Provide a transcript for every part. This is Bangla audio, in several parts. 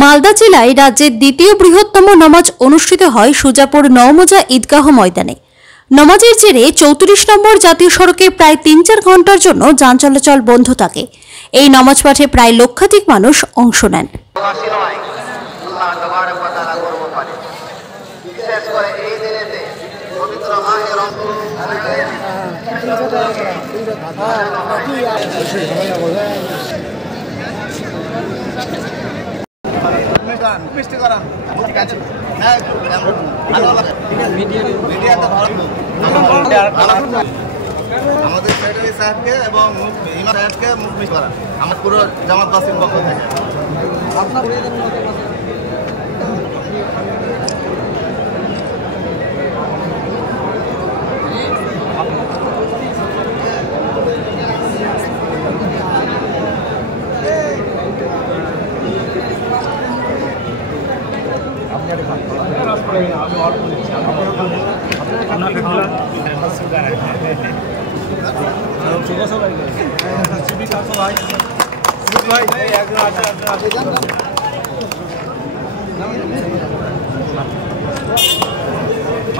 মালদা জেলায় রাজ্যের দ্বিতীয় বৃহত্তম নামাজ অনুষ্ঠিত হয় সুজাপুর নওমোজা ঈদগাহ ময়দানে। নামাজের জেরে 34 নম্বর জাতীয় সড়কে প্রায় 3-4 ঘন্টার জন্য যান চলাচল বন্ধ থাকে। এই নামাজ পাঠে প্রায় লক্ষাধিক মানুষ অংশ নেন। আমাদের সেক্রেটারি সাহেবকে এবং ইমাম সাহেবকে মুখমিশ করা আমার পুরো জামাতবাসীর পক্ষ থেকে।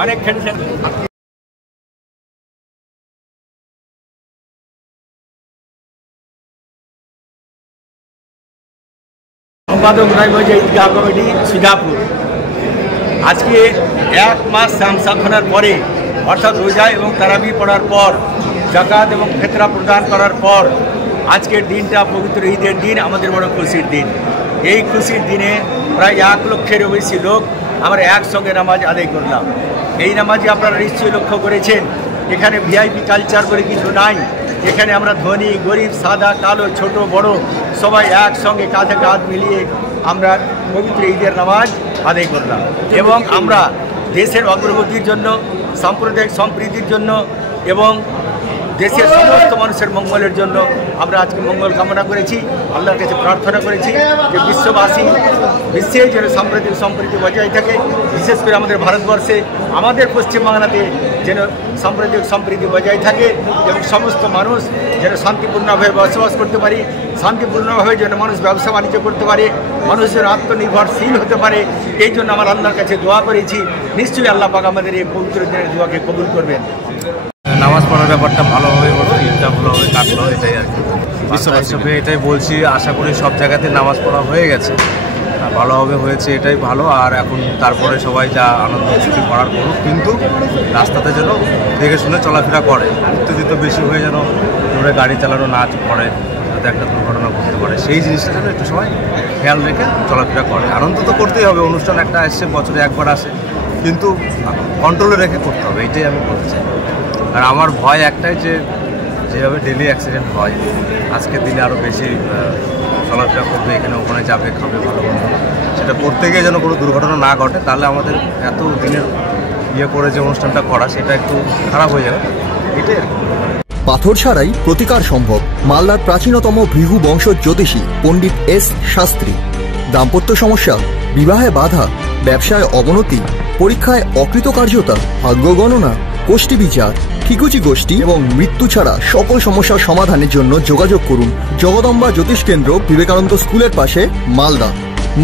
অনেক খেলেছেন। সম্পাদক নওমোজা ঈদগাহ কমিটি সুজাপুর। আজকে 1 মাস সাধনার পরে অর্থাৎ রোজা এবং তারাবি পড়ার পর জাকাত এবং ফিতরা প্রদান করার পর আজকের দিনটা পবিত্র ঈদের দিন, আমাদের বড় খুশির দিন। এই খুশির দিনে প্রায় 1 লক্ষেরও বেশি লোক আমরা একসঙ্গে নামাজ আদায় করলাম। এই নামাজে আপনারা নিশ্চয়ই লক্ষ্য করেছেন, এখানে ভিআইপি কালচার করে কিছু নাই। এখানে আমরা ধনী গরিব সাদা কালো ছোট বড় সবাই একসঙ্গে কাঁধে কাঁধ মিলিয়ে আমরা পবিত্র ঈদের নামাজ আদায় করলাম এবং আমরা দেশের অগ্রগতির জন্য, সাম্প্রদায়িক সম্প্রীতির জন্য এবং দেশের সমস্ত মানুষের মঙ্গলের জন্য আমরা আজকে মঙ্গল কামনা করেছি। আল্লাহর কাছে প্রার্থনা করেছি যে বিশ্বে যেন সাম্প্রদায়িক সম্প্রীতি বজায় থাকে, বিশেষ করে আমাদের ভারতবর্ষে, আমাদের পশ্চিমবাংলাতে যেন সাম্প্রদায়িক সম্প্রীতি বজায় থাকে এবং সমস্ত মানুষ যেন শান্তিপূর্ণভাবে বসবাস করতে পারে, শান্তিপূর্ণভাবে যেন মানুষ ব্যবসা বাণিজ্য করতে পারে, মানুষ যেন আত্মনির্ভরশীল হতে পারে। এই জন্য আমার আল্লাহর কাছে দোয়া করেছি। নিশ্চয়ই আল্লাহ পাক আমাদের এই পবিত্র দিনের দোয়াকে কবুল করবেন। নামাজ পড়ার ব্যাপারটা ভালোভাবে হলো, ঈদটা ভালোভাবে কাটলো, এটাই আর কি। বিশ্ব হিসেবে এটাই বলছি, আশা করি সব জায়গাতে নামাজ পড়া হয়ে গেছে, ভালোভাবে হয়েছে, এটাই ভালো। আর এখন তারপরে সবাই যা আনন্দ ছুটি করার করুক, কিন্তু রাস্তাতে যেন দেখে শুনে চলাফেরা করে, উত্তেজিত বেশি হয়ে যেন জোরে গাড়ি চালানো না করে, যাতে একটা দুর্ঘটনা ঘটতে পারে, সেই জিনিসটা যেন একটু সবাই খেয়াল রেখে চলাফেরা করে। আনন্দ তো করতেই হবে, অনুষ্ঠান একটা আসছে, বছরে একবার আসে, কিন্তু কন্ট্রোলে রেখে করতে হবে, এইটাই আমি বলতে চাই। আর আমার ভয় একটাই, যে যেভাবে ডেলি অ্যাক্সিডেন্ট হয়, আজকের দিনে আরও বেশি চলাফেরা করবে, এখানে ওখানে যাবে, খাবে, ভালো মন্দ, সেটা করতে গিয়ে যেন কোনো দুর্ঘটনা না ঘটে। তাহলে আমাদের এত দিনের করে যে অনুষ্ঠানটা করা, সেটা একটু খারাপ হয়ে যাবে, এটাই আর কি। পাথর ছাড়াই প্রতিকার সম্ভব। মালদার প্রাচীনতম ভৃগু বংশ জ্যোতিষী পণ্ডিত এস শাস্ত্রী। দাম্পত্য সমস্যা, বিবাহে বাধা, ব্যবসায় অবনতি, পরীক্ষায় অকৃতকার্যতা, ভাগ্য গণনা, গোষ্ঠী বিচার, ঠিকুচি গোষ্ঠী এবং মৃত্যু ছাড়া সকল সমস্যার সমাধানের জন্য যোগাযোগ করুন জগদম্বা জ্যোতিষ কেন্দ্র, বিবেকানন্দ স্কুলের পাশে, মালদা।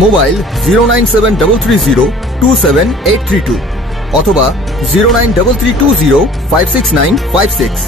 মোবাইল 09733027832 অথবা 09332056956।